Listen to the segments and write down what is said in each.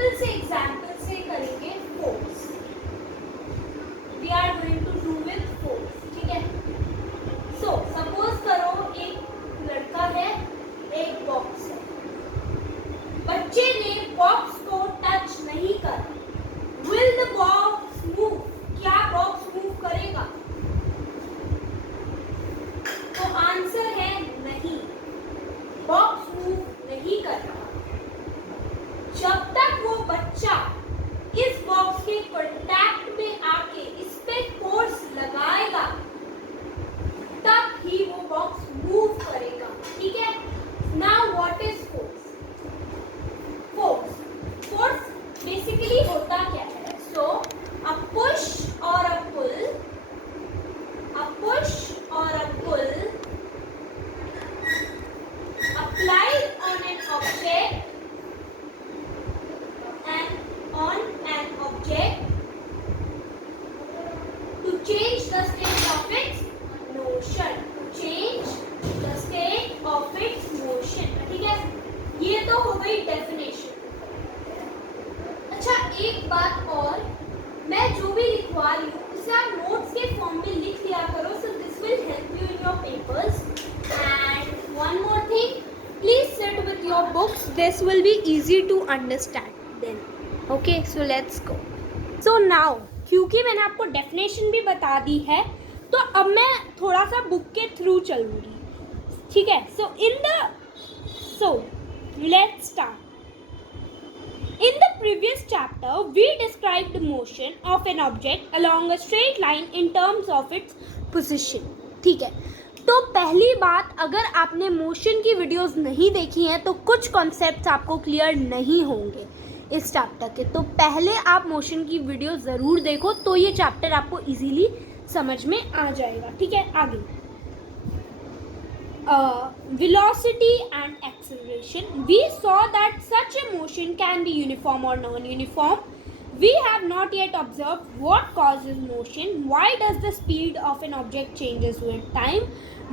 Simple से example से करेंगे force. We are going to do with force, ठीक है। सो सपोज करो एक लड़का है, एक बॉक्स है, बच्चे ने बॉक्स को टच नहीं करा। Will the box move? क्या बॉक्स मूव करेगा? तो आंसर है नहीं, बॉक्स मूव नहीं कर रहा। जब तक वो बच्चा इस बॉक्स के कांटेक्ट में आके इस पे फोर्स लगाएगा तब ही वो बॉक्स मूव करेगा, ठीक है। Now what is force? Force basically होता क्या है? सो अ पुश और अ पुल, applied on an object to change the state of its motion, ठीक है। ये तो हो गई डेफिनेशन। अच्छा एक बात और, मैं जो भी लिखवा रही हूँ उसे आप नोट्स के फॉर्म में लिख लिया करो, so this will help you in your papers. And one more thing, please sit with your books, this will be easy to understand then. Okay, so let's go. So now क्योंकि मैंने आपको definition भी बता दी है तो अब मैं थोड़ा सा बुक के थ्रू चलूँगी, ठीक है। So let's start. In the previous chapter, we described the motion of an object along a straight line in terms of its position. ठीक है, तो पहली बात, अगर आपने मोशन की वीडियोस नहीं देखी हैं तो कुछ कॉन्सेप्ट्स आपको क्लियर नहीं होंगे इस चैप्टर के, तो पहले आप मोशन की वीडियो ज़रूर देखो तो ये चैप्टर आपको इजीली समझ में आ जाएगा, ठीक है। आगे velocity and acceleration. We saw that such a motion can be uniform or non-uniform. We have not yet observed what causes motion. Why does the speed of an object changes with time?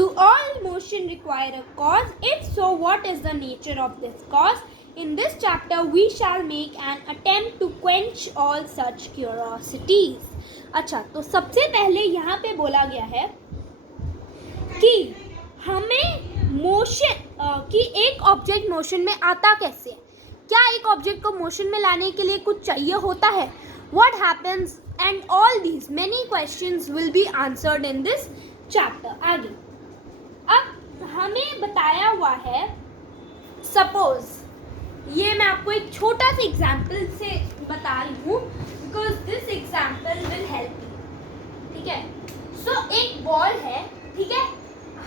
Do all motion require a cause? If so, what is the nature of this cause? In this chapter, we shall make an attempt to quench all such curiosities. अच्छा, तो सबसे पहले यहाँ पे बोला गया है कि हमें मोशन कि एक ऑब्जेक्ट मोशन में आता कैसे है। क्या एक ऑब्जेक्ट को मोशन में लाने के लिए कुछ चाहिए होता है? What happens and all these many questions will be answered in this chapter. आगे अब हमें बताया हुआ है, सपोज ये मैं आपको एक छोटा सा एग्जाम्पल से बता रही हूँ because this example will help you, ठीक है। सो एक बॉल है, ठीक है,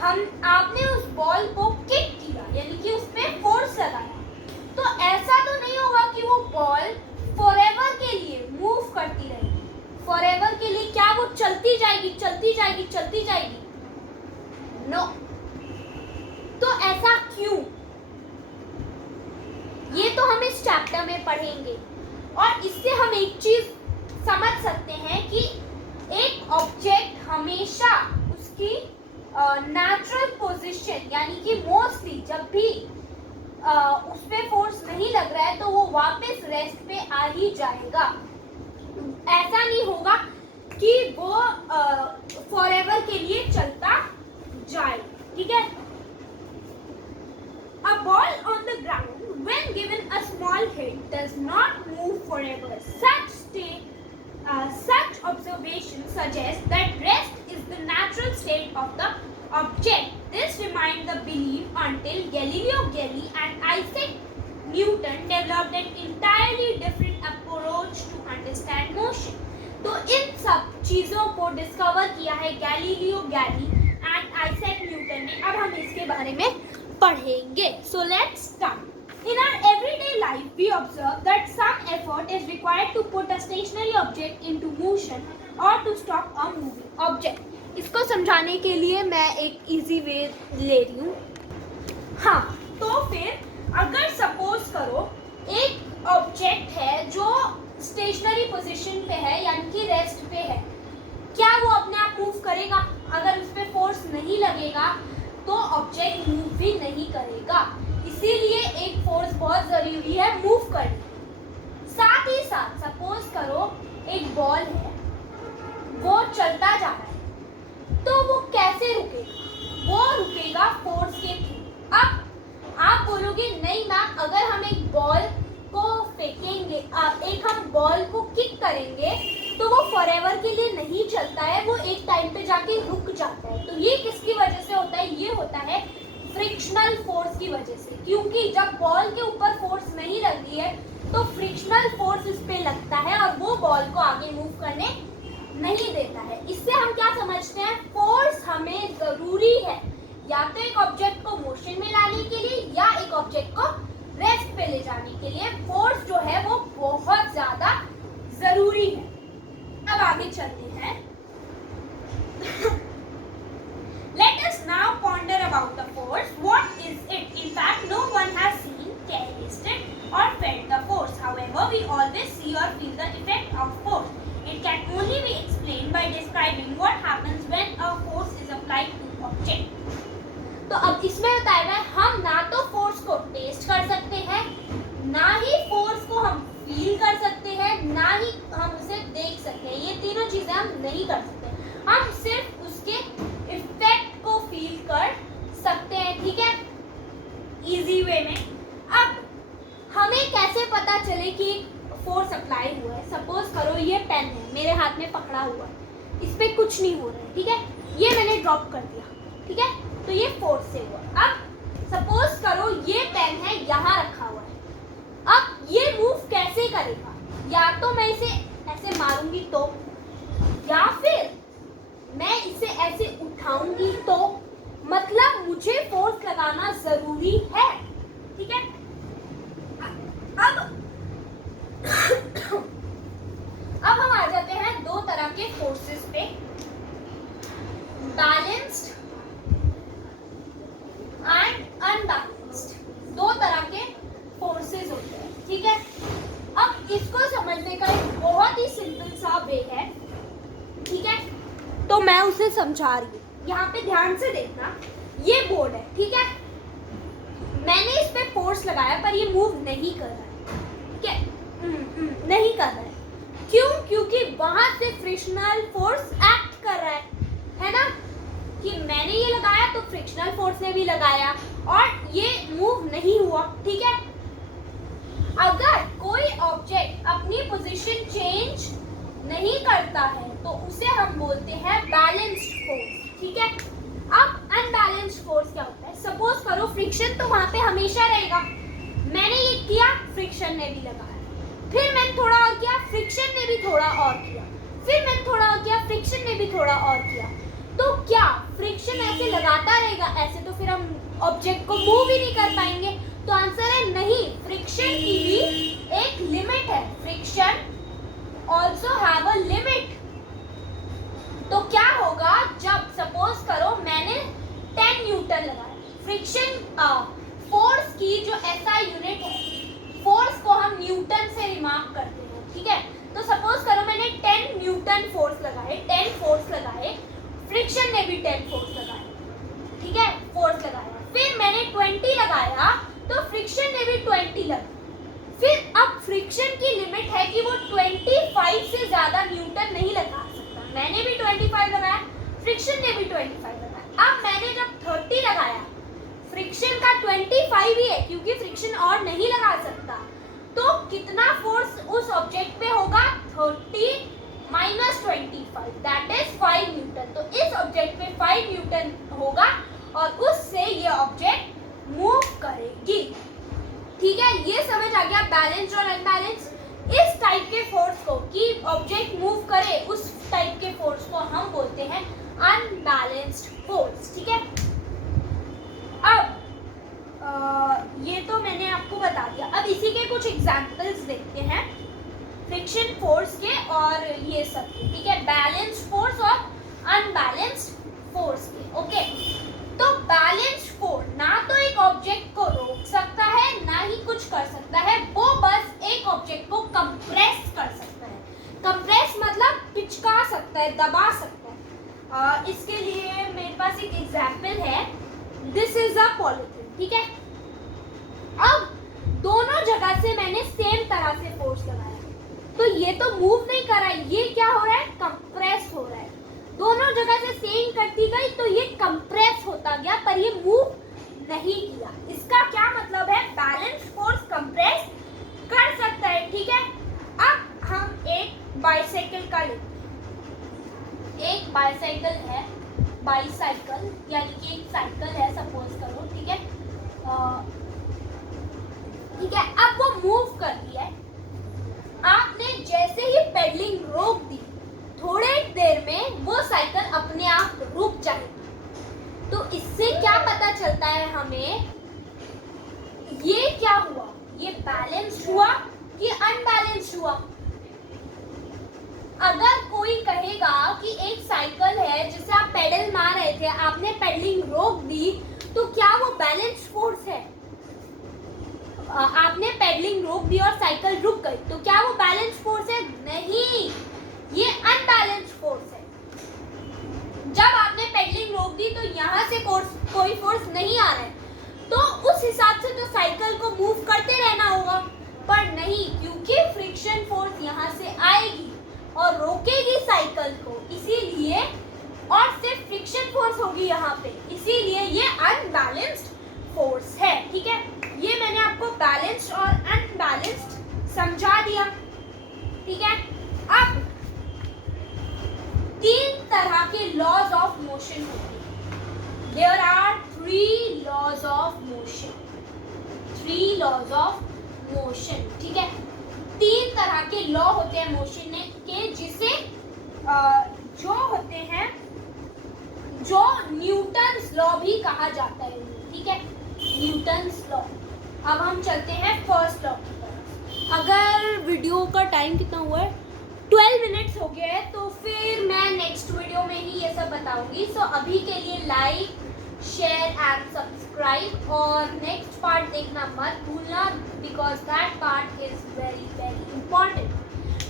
आपने उस बॉल को किक किया यानी कि उसमें फोर्स लगाया, तो ऐसा तो नहीं होगा कि वो बॉल फॉरएवर के लिए मूव करती रहेगी। फॉरएवर के लिए क्या वो चलती जाएगी? नो। तो ऐसा क्यों? ये तो हम इस चैप्टर में पढ़ेंगे और इससे हम एक चीज समझ सकते हैं कि एक ऑब्जेक्ट हमेशा उसकी नेचुरल पोजीशन यानी कि मोस्टली जब भी उस पे फोर्स नहीं लग रहा है तो वो वापस रेस्ट पे आ ही जाएगा। ऐसा नहीं होगा कि वो फॉरएवर के लिए चलता जाए, ठीक है। A ball on the ground when given a small hit does not move forever. Such observation suggests that rest is the natural state of the object. This remained the belief until Galileo Galilei and Isaac Newton developed an entirely different approach to understand motion. तो इन सब चीज़ों को discover किया है Galileo Galilei and Isaac Newton ने। अब हम इसके बारे में पढ़ेंगे। So let's start. In our everyday life, we observe that some effort is required to put a stationary object into motion or to stop a moving object. इसको समझाने के लिए मैं एक इजी वे ले रही हूँ। हाँ, तो फिर अगर सपोज करो एक ऑब्जेक्ट है जो स्टेशनरी पोजीशन पे है यानी कि रेस्ट पे है, क्या वो अपने आप मूव करेगा? अगर उस पर फोर्स नहीं लगेगा तो ऑब्जेक्ट मूव भी नहीं करेगा। इसीलिए एक फोर्स बहुत जरूरी है मूव करने। एक हम बॉल को किक करेंगे तो वो फॉरएवर के लिए नहीं चलता है, वो एक टाइम पे जाके रुक जाता है। तो ये किसकी वजह से होता है? ये होता है फ्रिक्शनल फोर्स की वजह से, क्योंकि जब बॉल के ऊपर फोर्स नहीं लगती है तो फ्रिक्शनल फोर्स इस पे लगता है और वो बॉल को आगे मूव करने नहीं देता है। इससे हम क्या समझते हैं? फोर्स हमें जरूरी है या तो एक ऑब्जेक्ट को मोशन में लाने के लिए या एक ऑब्जेक्ट को रेस्ट पे ले जाने के लिए फोर्स जो है वो बहुत ज्यादा जरूरी है। अब आगे चलते हैं। Let us now ponder about the force. What is it? In fact, no one has seen, tasted, or felt the force. However, we always see or feel the effect of force. It can only be explained by describing what happens when a force is applied to object. तो अब इसमें बताया गया हम ना तो force को test कर सकते हैं, ना ही फोर्स को हम फील कर सकते हैं, ना ही हम उसे देख सकते हैं। ये तीनों चीजें हम नहीं कर सकते, हम सिर्फ उसके इफेक्ट को फील कर सकते हैं। ठीक है, इजी वे में। अब हमें कैसे पता चले कि फोर्स अप्लाई हुआ है? सपोज करो ये पेन है, मेरे हाथ में पकड़ा हुआ है, इस पे कुछ नहीं हो रहा है। ठीक है, ये मैंने ड्रॉप कर दिया। ठीक है, तो ये फोर्स से हुआ। अब सपोज करो ये पेन है यहाँ रखा हुआ है, अब ये मूव कैसे करेगा? या तो मैं इसे ऐसे मारूंगी तो, या फिर मैं इसे ऐसे उठाऊंगी तो, मतलब मुझे फोर्स लगाना जरूरी है। ठीक है, अब हम आ जाते हैं दो तरह के फोर्सेस पे, बैलेंस्ड एंड अनबैलेंस्ड। दो तरह के फोर्सेस होते हैं। ठीक है, अब इसको समझने का एक बहुत ही सिंपल सा वे है। ठीक है, तो मैं उसे समझा रही हूँ। यहाँ पे ध्यान से देखना, ये बोर्ड है। ठीक है, मैंने इस पे फोर्स लगाया पर ये मूव नहीं कर रहा है। ठीक है, नहीं कर रहा है। क्यों? क्योंकि वहां से फ्रिक्शनल फोर्स एक्ट कर रहा है ना, कि मैंने ये लगाया तो फ्रिक्शनल फोर्स ने भी लगाया और ये मूव नहीं हुआ। ठीक है, अगर कोई ऑब्जेक्ट अपनी पोजीशन चेंज नहीं करता है तो उसे हम बोलते हैं बैलेंस्ड फोर्स। ठीक है, अब अनबैलेंस्ड फोर्स क्या होता है? सपोज करो फ्रिक्शन तो वहां पे हमेशा रहेगा, मैंने ये किया, फ्रिक्शन ने भी लगाया, फिर मैंने थोड़ा और किया, फ्रिक्शन ने भी थोड़ा और किया, फिर मैंने थोड़ा और किया, फ्रिक्शन ने भी थोड़ा और किया। तो क्या फ्रिक्शन ऐसे लगाता रहेगा? ऐसे तो फिर हम ऑब्जेक्ट को मूव ही नहीं कर पाएंगे। तो आंसर है नहीं, फ्रिक्शन की भी एक लिमिट है। Friction also have a limit. तो क्या होगा जब सपोज करो मैंने 10 न्यूटन लगाया, फ्रिक्शन फोर्स की जो एसआई यूनिट है, फोर्स को हम न्यूटन से रिमार्क करते हैं। ठीक है, तो सपोज करो मैंने 10 न्यूटन फोर्स लगाए, 10 फोर्स लगाए, फ्रिक्शन ने भी 10 फोर्स लगाया। ठीक है, फोर्स लगाया, फिर मैंने 20 लगाया तो फ्रिक्शन ने भी 20 लगाया। फिर अब फ्रिक्शन की लिमिट है कि वो 25 से ज्यादा न्यूटन नहीं लगा सकता। मैंने भी 25 लगाया, फ्रिक्शन ने भी 25 लगाया। अब मैंने जब 30 लगाया, फ्रिक्शन का 25 ही है क्योंकि फ्रिक्शन और नहीं लगा सकता, तो कितना फोर्स उस ऑब्जेक्ट पे होगा? 30 माइनस 25, दैट इज 5 न्यूटन। तो इस ऑब्जेक्ट पे 5 न्यूटन होगा और उससे ये ऑब्जेक्ट मूव करेगी। ठीक है, ये समझ आ गया बैलेंस्ड और अनबैलेंस्ड। इस टाइप के फोर्स को कि ऑब्जेक्ट मूव करे, उस टाइप के फोर्स को हम बोलते हैं अनबैलेंस्ड फोर्स। ठीक है, अब ये तो मैंने आपको बता दिया। अब इसी के कुछ एग्जांपल्स देखते हैं फ्रिक्शन फोर्स के और ये सब के। ठीक है, बैलेंस्ड फोर्स और अनबैलेंस्ड फोर्स के। ओके, तो बैलेंस्ड फोर्स ना तो एक ऑब्जेक्ट को रोक सकता है ना ही कुछ कर सकता है, वो बस एक ऑब्जेक्ट को कंप्रेस कर सकता है। कंप्रेस मतलब पिचका सकता है, दबा सकता है। इसके लिए मेरे पास एक एग्जांपल है, दिस इज अ पॉलिथीन। ठीक है, अब दोनों जगह से मैंने सेम तरह से फोर्स लगाया, तो ये तो मूव नहीं कर रहा है, ये क्या हो रहा है? कंप्रेस हो रहा है। दोनों जगह से सेम करती गई तो ये कंप्रेस होता गया पर ये मूव नहीं किया। इसका क्या मतलब है? बैलेंस फोर्स कंप्रेस कर सकता है। ठीक है, का लेते हैं। एक बाईसाइकिल है, बाईसाइकिल यानी कि एक साइकिल है सपोज करो, ठीक है। ठीक है, अब वो मूव कर रही है, आपने जैसे ही पेडलिंग रोक दी, थोड़े देर में वो साइकिल अपने आप रुक जाएगी। तो इससे क्या पता चलता है हमें, ये क्या हुआ, ये बैलेंस हुआ कि अनबैलेंस हुआ। अगर कोई कहेगा कि एक साइकिल है जिसे आप पेडल मार रहे थे, आपने पेडलिंग रोक दी, तो क्या वो बैलेंस फोर्स है? आपने पेडलिंग रोक दी और साइकिल रुक गई, तो क्या वो बैलेंस फोर्स है? नहीं, ये अनबैलेंस फोर्स है। जब आपने पेडलिंग रोक दी तो यहाँ से कोई फोर्स नहीं आ रहा है, तो उस हिसाब से तो साइकिल को मूव करते रहना होगा, पर नहीं, क्योंकि फ्रिक्शन फोर्स यहाँ से आएगी और रोकेगी साइकिल को, इसीलिए, और सिर्फ फ्रिक्शन फोर्स होगी यहाँ पे, इसीलिए ये अनबैलेंस्ड फोर्स है। ठीक है, ये मैंने आपको बैलेंस्ड और अनबैलेंस्ड समझा दिया। ठीक है, अब 3 तरह के लॉज ऑफ मोशन होते हैं। There are 3 laws of motion, 3 laws of motion. ठीक है, 3 तरह के लॉ होते हैं मोशन के, जिसे जो होते हैं, जो न्यूटन्स लॉ भी कहा जाता है। ठीक है, न्यूटन्स लॉ। अब हम चलते हैं फर्स्ट लॉ की तरफ। अगर वीडियो का टाइम कितना हुआ है, 12 मिनट्स हो गए हैं, तो फिर मैं नेक्स्ट वीडियो में ही ये सब बताऊंगी। सो अभी के लिए लाइक, शेयर एंड सब्सक्राइब, और नेक्स्ट पार्ट देखना मत भूलना, because that part is very very important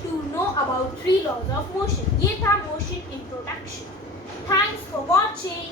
to know about 3 laws of motion. ये था motion introduction. Thanks for watching.